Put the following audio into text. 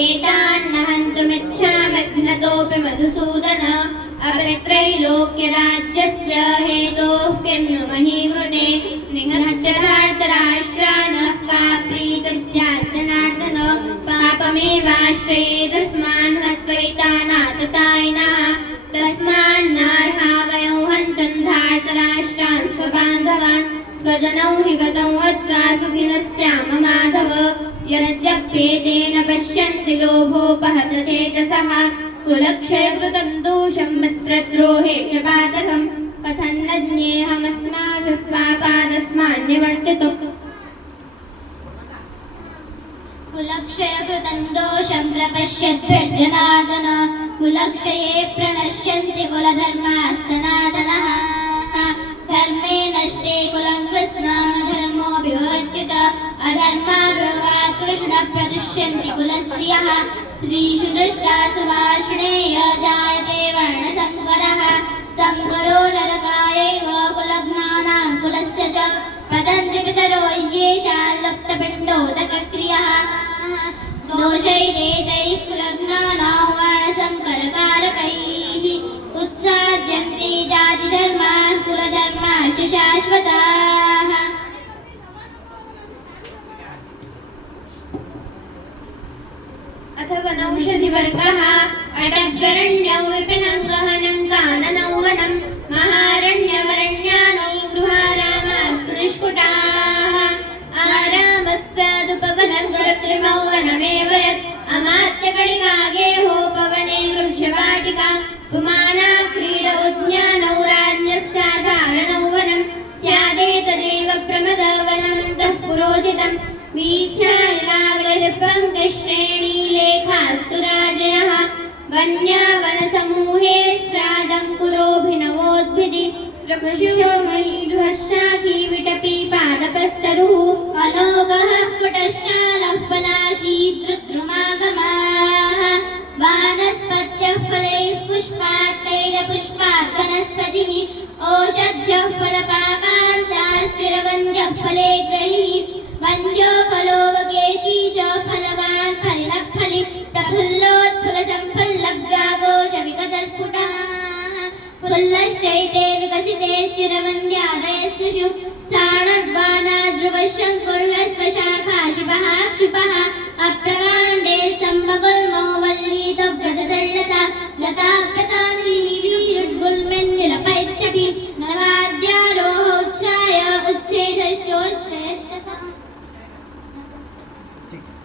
एतान्न हन्तुमिच्छामि घ्नतोऽपि मधुसूदन अपरित्रैलोक्यराज्यस्य हेतोः किन्नु महीकृते निहत्य धार्तराष्ट्रान् का प्रीतिः स्यात् जनार्दन पापमेवाश्रयेदस्मान् हत्वैतानाततायिनः तस्मान्नार्हा वयो हन्तुं धार्तराष्ट्रान् स्वबान्धवान् स्वजनौ हि गतौ हत्वा सुखिनः स्याम माधव यद्यप्येतेन पश्यन्ति लोभोपहतचेतसः कुलक्षयकृतं दोषं मित्रद्रोहे च पातकं कथन्न ज्ञेयमस्माभिः पापादस्मान्निवर्तितुम् कुलक्षयकृतं दोषं प्रपश्यद्भिर्जनार्दन कुलक्षये प्रणश्यन्ति कुलधर्माः सनातनः धर्मे नष्टे कुलं कृष्णामधर्मो विभवत्युत अधर्माविभवात् कृष्णः प्रदुष्यन्ति कुलस्त्रियः स्त्रीषु दुष्टासु वार्ष्णेय जायते वर्णसङ्करः सङ्करो नरकायैव कुलघ्नानां कुलस्य च पतन्ति पितरो येषां लुप्तपिण्डोदकक्रियः दोषैरेतैः कुलघ्नानां वर्णसङ्करकारकैः उत्साद्यन्ते जातिधर्माः कुलधर्माश्च शाश्वताः अथवनौषधिवर्गः अटव्यरण्यौ विपिनं गहनं काननौ वनं महारण्यवरण्यानि गृहारामास्तु निष्कुटाः आरामस्सादुपवनं कृत्रिमौ वनमेव यत् अमात्यकणिका गेहोपवने वृक्षवाटिका पुमाना क्रीड उद्यानौ राज्ञः साधारणौ वनं स्यादेतदेव प्रमदवनमन्तः पुरोजितम् वीथ्याल्लाग्लपङ्क्तिश्रेणीलेखास्तु राजयः वन्यावनसमूहे स्यादङ्कुरोऽभिनवोद्भिदि वृक्षो महीरुहशाखी विटपी पादपस्तरुः अनोगः कुटशालः पलाशीद्रुद्रुमागमाः वानस्पत्यः फलैः पुष्पात्तैरपुष्पात् वनस्पतिः ओषध्यः फलपाकान्तास्थिरवन्द्यः फले ग्रहिः वन्द्यो फलोऽवकेशी च फलवान् फलिनः फलि प्रफुल्लोत्फुलसम्फल्लव्याघोषविकचस्फुटाः फुल्लश्चैते विकसिते स्थिरवन्द्यादयस्तुषु स्थाणद्वाना ध्रुवशङ्कुर्णस्वशाखा शिवः क्षिपः अप्रगा